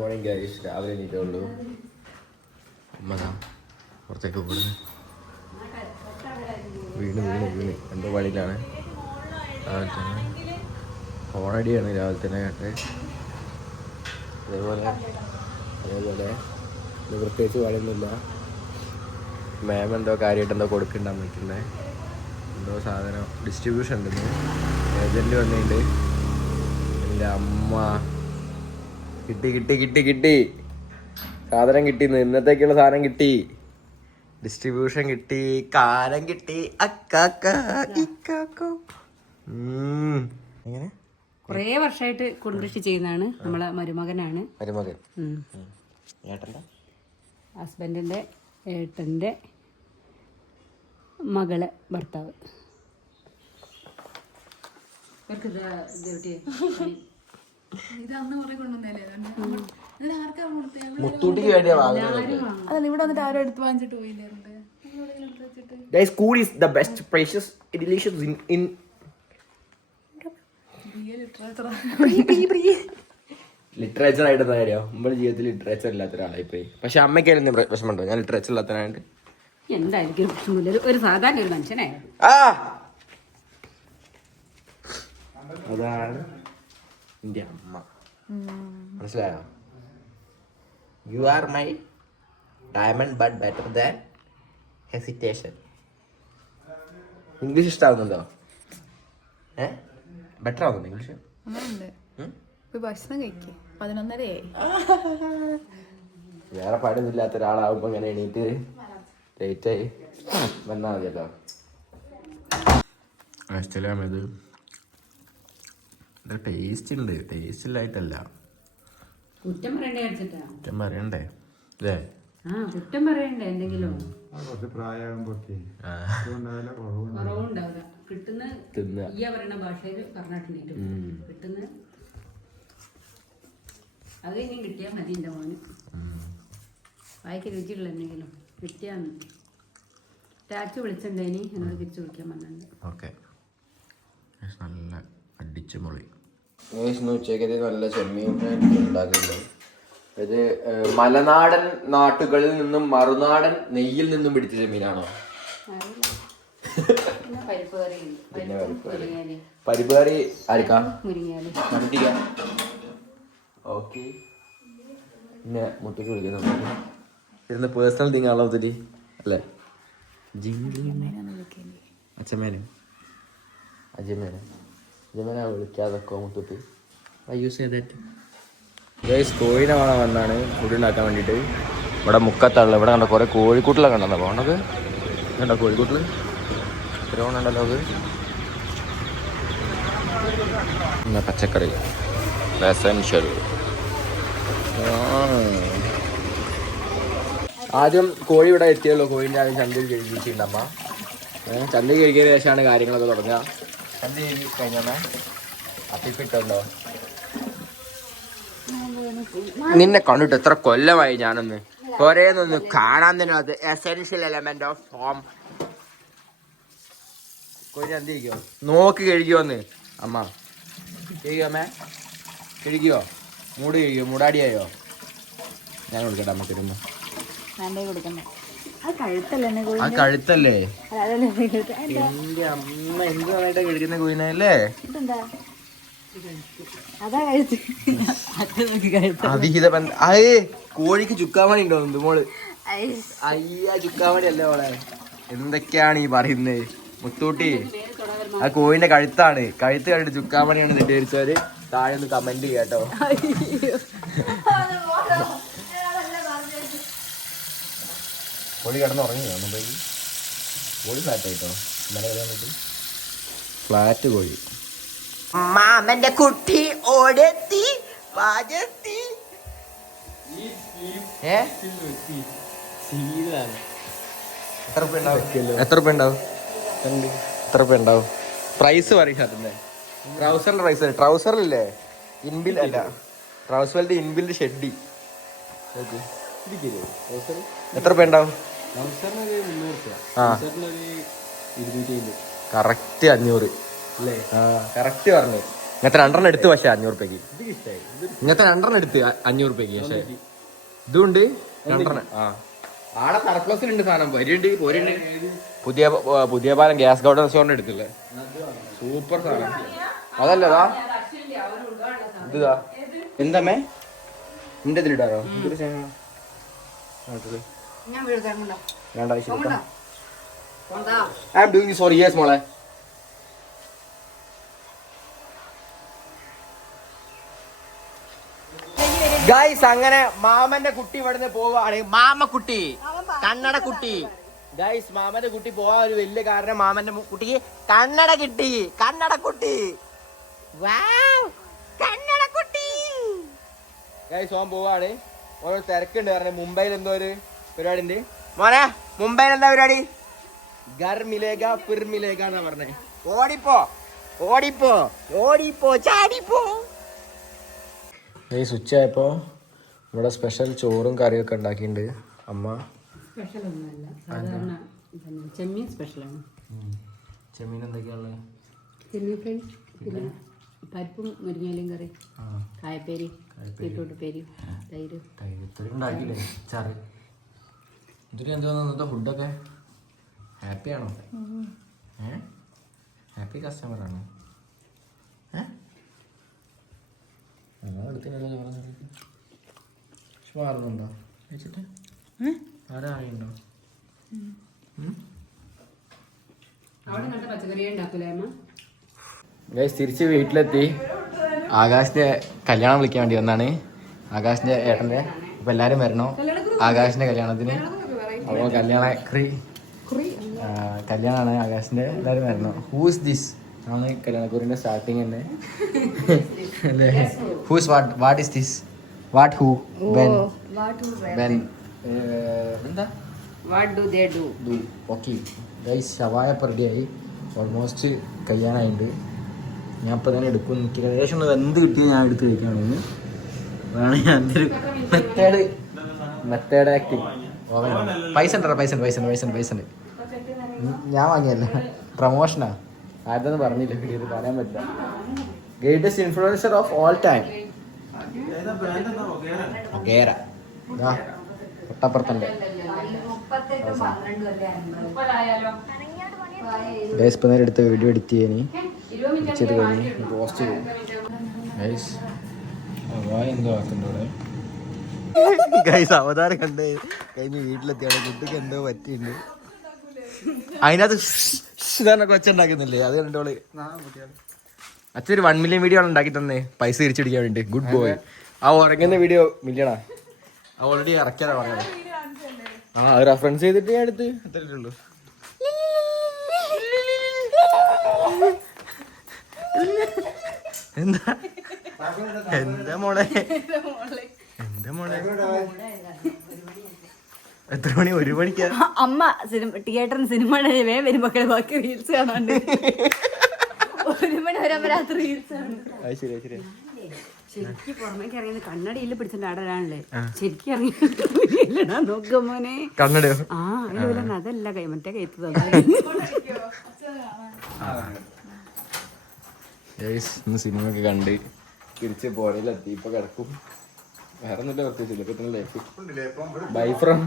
Morning guys, രാവിലെ എണീറ്റുള്ളൂ. അമ്മതാ പുറത്തേക്ക് പോകുന്നു. വീണ് എന്തോ പണിയിലാണ്. രാവിലെ തന്നെ ഹോണടിയാണ് രാവിലെ തന്നെ കേട്ടെ. അതേപോലെ പ്രത്യേകിച്ച് പണിയൊന്നുമില്ല. മാം എന്തോ കാര്യമായിട്ട് എന്തോ കൊടുക്കണ്ടാൻ പറ്റുന്നത്, എന്തോ സാധനം ഡിസ്ട്രിബ്യൂഷൻ ഉണ്ടെന്ന് ഏജൻറ്റ് വന്നിട്ടുണ്ട്. എൻ്റെ അമ്മ കിട്ടി സാധനം കിട്ടി, ഇന്നത്തേക്കുള്ള സാധനം കിട്ടി, ഡിസ്ട്രിബ്യൂഷൻ കിട്ടി, കാലം കിട്ടി. എങ്ങനെ കുറേ വർഷമായിട്ട് കുടുംബകൃഷി ചെയ്യുന്നതാണ് നമ്മളെ മരുമകനാണ്. മരുമകൻ ഏട്ടൻ്റെ ഹസ്ബൻഡിൻ്റെ ഏട്ടൻ്റെ മകളെ ഭർത്താവ്. മുത്തൂട്ടിക്ക് വേണ്ടിയാ അതല്ല, ഇവിടെ വന്നിട്ട് ആരും എടുത്ത് വാങ്ങിച്ചിട്ട് പോയില്ലായിരുന്നു. School is the best, precious, delicious in literature ആയിട്ട് എന്താ കാര്യം? നമ്മുടെ ജീവിതത്തിൽ ലിറ്ററേച്ചർ ഇല്ലാത്ത ഒരാളായി പോയി. പക്ഷെ അമ്മയ്ക്ക് എന്തെങ്കിലും പ്രശ്നമുണ്ടോ? ഞാൻ ലിറ്ററേച്ചർ ഇല്ലാത്തതിനായിട്ട് എന്തായിരിക്കും പ്രശ്നമില്ല, ഒരു സാധാരണ ഒരു മനുഷ്യനായിരുന്നു. അതാണ് എൻ്റെ അമ്മ. മനസ്സിലായോ? You are my diamond but better than hesitation. English ഇഷ്ടമാവുന്നുണ്ടോ? ബെറ്റർ ആവുന്നുണ്ടോ ഇംഗ്ലീഷ്? ഭക്ഷണം കഴിക്കേ 11:30 വേറെ പണിയൊന്നുമില്ലാത്ത ഒരാളാവുമ്പോ ഇങ്ങനെ എണീറ്റ് ലേറ്റായി വന്നാൽ മതിയല്ലോ. ഇത് ടേസ്റ്റ് ഉണ്ട്, ടേസ്റ്റ് ഇല്ലായിട്ടല്ല. കുറ്റം പറയണ്ടേ കുറ്റം പറയണ്ടേ അല്ലേ? കുറ്റം പറയണ്ടേ എന്തെങ്കിലും കുറവുണ്ടാവില്ല. കിട്ടുന്ന ഈ പറയുന്ന ഭാഷയിൽ പറഞ്ഞിട്ടുണ്ടെങ്കിൽ കിട്ടുന്ന അത് ഇനി കിട്ടിയാൽ മതി. എൻ്റെ മോന് വായിക്ക് രുചിയുള്ള എന്തെങ്കിലും കിട്ടിയാന്ന്. ടാച്ച് വിളിച്ചിട്ടുണ്ടേനി എന്നോട് തിരിച്ചു വിളിക്കാൻ പറഞ്ഞിട്ടുണ്ട്. ഓക്കെ, നല്ല അടിച്ച മുളി ഉച്ചയ്ക്കത് നല്ല ചെമ്മീൻ ഉണ്ടാക്കുന്നത്. ഇത് മലനാടൻ നാട്ടുകളിൽ നിന്നും മറുനാടൻ നെയ്യിൽ നിന്നും പിടിച്ച ചെമ്മീനാണോ? പരിപ്പ് കറി ആർക്കാം? ഓക്കെ. പിന്നെ മുട്ടയ്ക്ക് വിളിക്കുന്നു പേഴ്സണൽ തിങ് ആണല്ലോ ഒത്തിരി അല്ലേ? അച്ഛമ്മേനും അജമേനെ വിളിക്കാതൊക്കെ മുത്തൂട്ടി യൂസ് ചെയ്തിട്ട് കോഴിനെ വേണം വന്നാണ് ഫുഡ് ഉണ്ടാക്കാൻ വേണ്ടിയിട്ട്. ഇവിടെ മുക്കത്താണല്ലോ. ഇവിടെ കണ്ടോ കുറേ കോഴിക്കൂട്ടിലൊക്കെ ഉണ്ടോ പോണത്? കണ്ടോ കോഴിക്കൂട്ടിൽ ദ്രോണം ഉണ്ടല്ലോ. അത് പിന്നെ പച്ചക്കറി എസൻഷ്യൽ. ആദ്യം കോഴി ഇവിടെ എത്തിയല്ലോ. കോഴിൻ്റെ ആദ്യം ചന്തയിൽ കഴുകിയിട്ടുണ്ട് അമ്മ. ചന്തയിൽ കഴുകിയതിന് ശേഷമാണ് കാര്യങ്ങളൊക്കെ തുടങ്ങുക. ചന്ത കഴുകി കഴിഞ്ഞമ്മ അപ്പിപ്പിട്ടുണ്ടോ? നിന്നെ കണ്ടിട്ട് എത്ര കൊല്ലമായി ഞാനൊന്ന് കൊറേന്നൊന്ന് കാണാൻ തന്നെ. അത് എസെൻഷ്യൽ എലമെന്റ് ഓഫ് ഹോം. കോഴി ചന്ത കഴിക്കോ? നോക്കി കഴുകിയോന്ന് അമ്മ. കഴുകിയോ അമ്മേ? കഴുകിയോ? മൂട് കഴുകിയോ? മൂടാടിയായോ? ഞാൻ കൊടുക്കട്ടെ അമ്മ തരുമ്പോ. ആ കഴുത്തല്ലേ? എന്റെ അമ്മ എന്ത് നന്നായിട്ടാ കഴുകുന്ന കോഴിനല്ലേ? അവിഹിത ബന്ധം. കോഴിക്ക് ചുക്കാമണി ഉണ്ടോ മോള്? അയ്യ, ചുക്കാമണി അല്ലേ മോളെ? എന്തൊക്കെയാണ് ഈ പറയുന്നത് മുത്തൂട്ടി? ആ കോഴിന്റെ കഴുത്താണ്. കഴുത്ത് കണ്ടിട്ട് ചുക്കാമണിയാണ് തെറ്റിദ്ധരിച്ചവര് താഴെ ഒന്ന് കമന്റ് ചെയ്യാട്ടോ. കോഴി കിടന്നുറങ്ങിയോ? ഒന്നും പോയി കോഴി ഫ്ലാറ്റ് ആയിട്ടോ. ഇന്നലെ വന്നിട്ട് ഫ്ലാറ്റ് കോഴി. മാമന്റെ കുട്ടി ഓടെത്തി പാചെത്തി. എത്ര രൂപ ഉണ്ടാവും? പ്രൈസ് പറയും. അതിന്റെ ട്രൗസറിന്റെ പ്രൈസ്. ട്രൗസറില്ലേ ഇൻബിൽ അല്ല, ട്രൗസറിന്റെ ഇൻബിൽഡ് ഷെഡി. എത്ര രൂപ ഉണ്ടാവും? കറക്റ്റ് 500. കറക്റ്റ് പറഞ്ഞു. ഇങ്ങനത്തെ 2 എടുത്ത് പക്ഷെ 500 രൂപയ്ക്ക്. ഇങ്ങനത്തെ 2 എടുത്ത് 500 രൂപയ്ക്ക്. പക്ഷെ ഇതുണ്ട് 2. ആടെ സർപ്ലസിലുണ്ട് സാധനം. വരുന്നുണ്ട്. പുതിയ പാലം ഗ്യാസ് ഗൗഡ റെസ്റ്റോറന്റ് എടുത്തില്ലേ, സൂപ്പർ സാധനം. അതല്ലതാ ഇതാ എന്തമ്മേ നിന്റെ ഇതിലിടാറോ? വേണ്ട I am doing sorry. Yes മോളെ. ഗൈസ് അങ്ങനെ മാമന്റെ കുട്ടി ഇവിടുന്ന് പോവാണ്. മാമക്കുട്ടി, കണ്ണട കുട്ടി. ഗൈസ് മാമന്റെ കുട്ടി പോവാൻ ഒരു വലിയ കാരണം മാമന്റെ കുട്ടിക്ക് കണ്ണട കിട്ടി. കണ്ണട കുട്ടി, കണ്ണട കുട്ടി. ഗൈസ് ഓൻ പോവാണ്. ഓരോ തിരക്കുണ്ട് കാരണം മുംബൈയിൽ എന്തോ ഒരു പരിപാടി ഉണ്ട്. മോനെ മുംബൈയിൽ എന്താ പരിപാടി? ഗർ മിലേഗ ഫിർ മിലേഗ എന്നാ പറഞ്ഞേ. ഓടിപ്പോ ഓടിപ്പോ ഓടിപ്പോ ചാടിപ്പോ. ഈ സ്വിച്ച് ആയപ്പോ ഇവിടെ സ്പെഷ്യൽ ചോറും കറിയൊക്കെ ഉണ്ടാക്കിയിട്ടുണ്ട് അമ്മ. സ്പെഷ്യൽ ഒന്നുമല്ല, സാധാരണ ചെമ്മീൻ സ്പെഷ്യലാണ്. ചെമ്മീൻ എന്തൊക്കെയാണ്? ചെമ്മീൻ ഫ്രൈ, പിന്നെ പരിപ്പും മുരിങ്ങയിലും കറി, കായപ്പേരി, ബീട്രൂട്ട് പേരി, തൈര്. ഇത്രയും ഉണ്ടാക്കിയില്ലേ ചാറ്? ഇതിന് എന്താ ഇന്നത്തെ ഫുഡൊക്കെ? ഹാപ്പിയാണോ? ഹാപ്പി കസ്റ്റമറാണോ? മാറുന്നുണ്ടോ വെച്ചിട്ട്? ആരാണോ? ഗൈസ് തിരിച്ച് വീട്ടിലെത്തി. ആകാശിന്റെ കല്യാണം വിളിക്കാൻ വേണ്ടി വന്നാണ്. ആകാശിന്റെ ഏട്ടന്റെ. അപ്പൊ എല്ലാരും വരണോ ആകാശിന്റെ കല്യാണത്തിന്? അപ്പോൾ കല്യാണമാണ് ആകാശിന്റെ. എല്ലാരും വരണം. ഹൂസ് ദിസ് ആണ് കല്യാണക്കുറിന്റെ സ്റ്റാർട്ടിങ് തന്നെ അല്ലേ? Who's what is this? What who when when എന്താ what do they do? Okay guys ഷവായ റെഡിയായി. ഓൾമോസ്റ്റ് കഴിയാനായിട്ടുണ്ട്. ഞാൻ ഇപ്പം തന്നെ എടുക്കും. എനിക്ക് ഏകദേശം എന്ത് കിട്ടിയത് ഞാൻ എടുത്ത് കഴിക്കാണെന്ന് അതാണ് ഞാൻ എൻ്റെ ഒരു മെത്തേഡ് ആക്ടിങ്. പൈസ ഉണ്ട്. ഞാൻ വാങ്ങിയല്ല, പ്രമോഷനാ. ആരുടെന്ന് പറഞ്ഞില്ല, ഇത് പറയാൻ പറ്റില്ല. Greatest influencer of all time ഒഗേര. തൊട്ടപ്പുറത്തുണ്ട്. ഗൈസ് ഇപ്പം നേരെ എടുത്ത വീഡിയോ എഡിറ്റ് ചെയ്യാനി ചെയ്ത് കഴിഞ്ഞ് പോസ്റ്റ് ചെയ്യും. ഗൈസ് എന്തോ ആക്കുന്നുണ്ട് ഇവിടെ. ഗൈസ് അവതാരം കണ്ട് കഴിഞ്ഞ് വീട്ടിലെത്തിയാണ്. കുട്ടിക്ക് എന്തോ പറ്റിയിട്ടുണ്ട്. അതിനകത്ത് ഇതാണൊക്കെ വെച്ചുണ്ടാക്കുന്നില്ലേ, അത് കണ്ടോള്. അച്ഛൻ ഒരു 1 മില്യൺ വീഡിയോ ആണ് ഉണ്ടാക്കി തന്നെ പൈസ തിരിച്ചടിക്കാൻ വേണ്ടി. Good boy. ആ ഉറങ്ങുന്ന വീഡിയോ മില്യണാ. ആ ഓൾറെഡി ഇറക്കിയതാ പറഞ്ഞത്. അത് റെഫറൻസ് ചെയ്തിട്ട് ഞാൻ എടുത്ത് അത്രേ ഉള്ളൂ. എന്താ എന്താ മോളെ എത്ര മണി? 1 മണിക്കാ അമ്മ തിയേറ്ററിന് സിനിമ വരും മക്കളെ. ബാക്കി റീൽസ് കാണാണ്ട് 1 മണി വരെ രാത്രി റീൽസ് ആണ്. ശരിക്കും പുറമേക്ക് ഇറങ്ങിയത് കണ്ണടയിൽ പിടിച്ചിട്ട് ആടലാണല്ലേ. ശരിക്കും ഇറങ്ങിയിട്ടാ നോക്കുക മോനെ കണ്ണടയോ? ആ അതല്ല മറ്റേ കയറ്റത്. ഇന്ന് സിനിമ ഒക്കെ കണ്ട് തിരിച്ച് പോരയിലെത്തി. ഇപ്പൊ കിടക്കും. വേറെ ഒന്നുമില്ല, പ്രത്യേകിച്ചില്ല. Bye from